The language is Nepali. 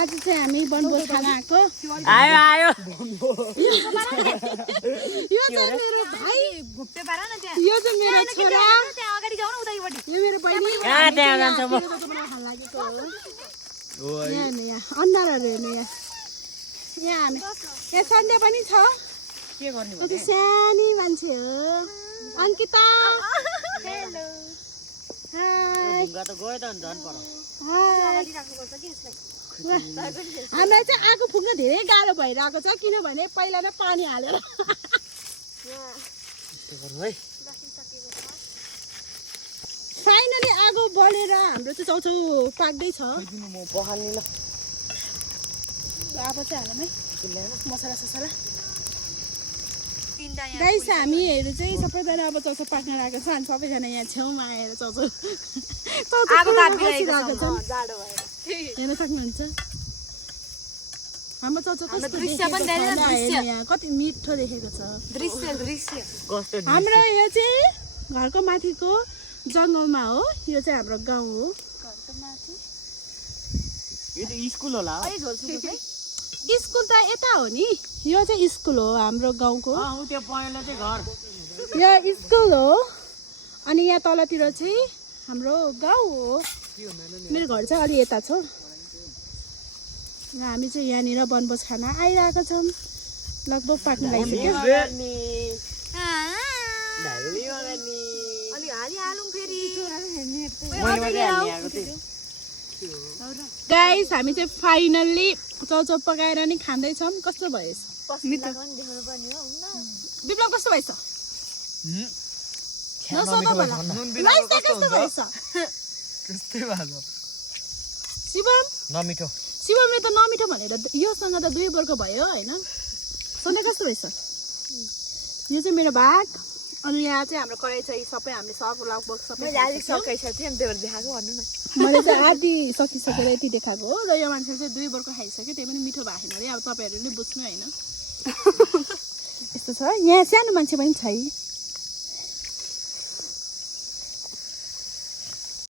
आज चाहिँ हामी बनभोज खान आएको आयो आयो यो चाहिँ मेरो भाइ घुप्टे पार न त्यहाँ यो चाहिँ मेरो छोरा त्यहाँ अगाडि जाऊ न उतैपट्टि यो मेरो बहिनी कहाँ त्यहाँ जान्छ म यहाँ अन्धारहरू हेर्नु यहाँ हामी यहाँ सन्डे पनि छ के गर्ने कति सानी मान्छे हो अंकिता हेलो हाय ढुङ्गा त गयो त अनि झन् पर हाय राख्नुपर्छ कि यसलाई हामीलाई चाहिँ आगो फुक्न धेरै गाह्रो भइरहेको छ किनभने पहिला नै पानी हालेर फाइनली आगो बलेर हाम्रो चाहिँ चाउचाउ पाक्दै छ म बहाल्ने ल अब चाहिँ हालौँ है मसला ससला तीनटा यहाँ गाइस हामीहरू चाहिँ सबैजना अब चाउचाउ पाक्न लागेको छ अनि सबैजना यहाँ छेउमा आएर चाउचाउ आगो तापिरहेको बसिरहेको छ छन्। जाडो भएर हेर्न सक्नुहुन्छ हाम्रो चाउचाउ हाम्रो कस्तो दृश्य पनि देखेको छ धेरै होला, दृश्य। हेर्नु यहाँ कति मिठो देखेको छ दृश्य दृश्य कस्तो हाम्रो यो चाहिँ घरको माथिको जङ्गलमा हो यो चाहिँ हाम्रो गाउँ हो यो त स्कुल होला अलि झोलसुको चाहिँ स्कुल त यता हो नि यो चाहिँ स्कुल हो हाम्रो गाउँको ऊ त्यो पहेँलो चाहिँ घर यो स्कुल हो अनि यहाँ तलतिर चाहिँ हाम्रो गाउँ हो मेरो घर चाहिँ अलि यता छ र हामी चाहिँ यहाँनिर बनभोज खान आइरहेको छौँ लगभग पाक्नु लागिसक्यो अलि हालिहालौँ फेरि गाइस हामी चाहिँ फाइनल्ली चाउचाउ पकाएर नि खाँदैछौँ कस्तो भएछ देखाउनु पर्ने हो विप्लव कस्तो भएछ नसोध भला लाइस कस्तो भएछ त्यस्तै भयो शिवम नमिठो शिवमले त नमिठो भनेर योसँग त 2 वर्ग भयो होइन सधैँ कस्तो रहेछ यो चाहिँ मेरो भाग अनि यहाँ चाहिँ हाम्रो कराई चाहिँ सबै हामीले लगभग सबै मैले अलिक सकाइसकेको थिएँ नि त्यो भएर देखाएको भन्नु न मैले चाहिँ आधी सकिसकेर यति देखाएको हो र यो मान्छेले चाहिँ 2 वर्ग खाइसक्यो त्यही पनि मिठो भएको छैन अरे अब तपाईँहरूले बुझ्नु होइन यस्तो छ यहाँ सानो मान्छे पनि छ है